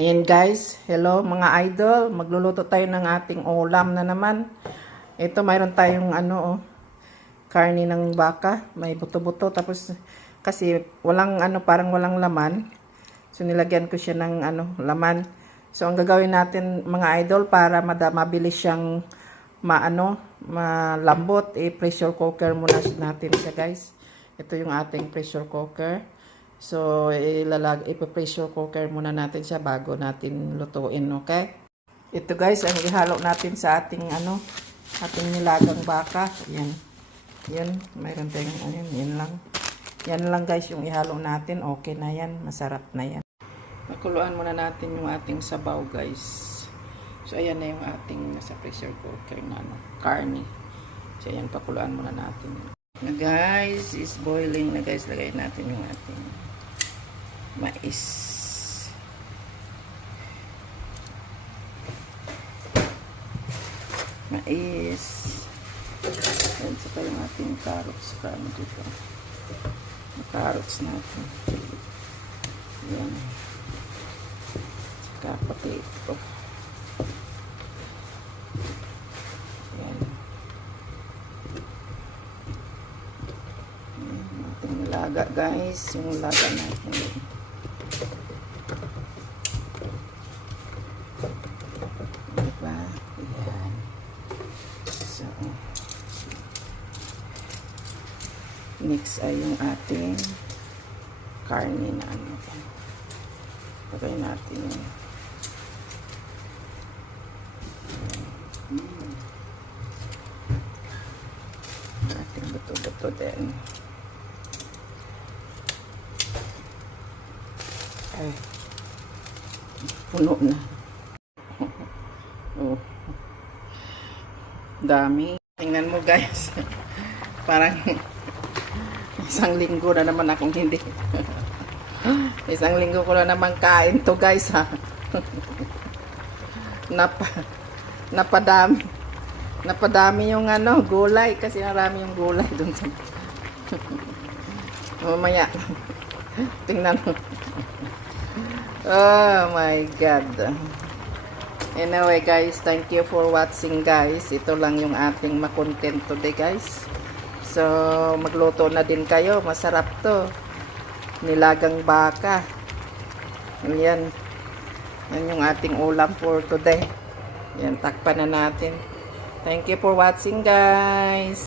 Ayan guys, hello mga idol, magluluto tayo ng ating ulam na naman. Ito mayroon tayong karne ng baka, may buto-buto tapos kasi walang parang walang laman. So nilagyan ko siya ng laman. So ang gagawin natin mga idol para mabilis siyang malambot, pressure cooker muna natin siya guys. Ito yung ating pressure cooker. So, ipa-pressure cooker muna natin siya bago natin lutuin, okay? Ito guys, ang ihalo natin sa ating ating nilagang baka. Yan. Yan, mayroon tayong yan lang. Yan lang guys yung ihalo natin. Okay na yan, masarap na yan. Makuluan muna natin yung ating sabaw guys. So, ayan na yung ating nasa pressure cooker na karne. So, ayan, pakuluan muna natin. Na guys, is boiling na guys. Lagay natin yung ating mais. Mais. Ayan, saka yung ating carrots. Dito. Carrots natin. Ayan. Saka potato. Ayan. Ating nilaga guys. Yung laga natin. Diba? Ayan. So, next ay yung ating karne na lagay natin yung ating buto-buto din. Ay, puno na. Oh. Dami. Tingnan mo guys. Parang isang linggo na naman akong hindi. Isang linggo ko na naman kain to guys ha. Napadami. Napadami yung gulay kasi marami yung gulay dun sa mamaya. Tingnan mo. Oh my God. Anyway guys, thank you for watching guys. Ito lang yung ating makontent today guys. So, magluto na din kayo. Masarap to. Nilagang baka. Ayan. Yan yung ating ulam for today. Yan, takpan na natin. Thank you for watching guys.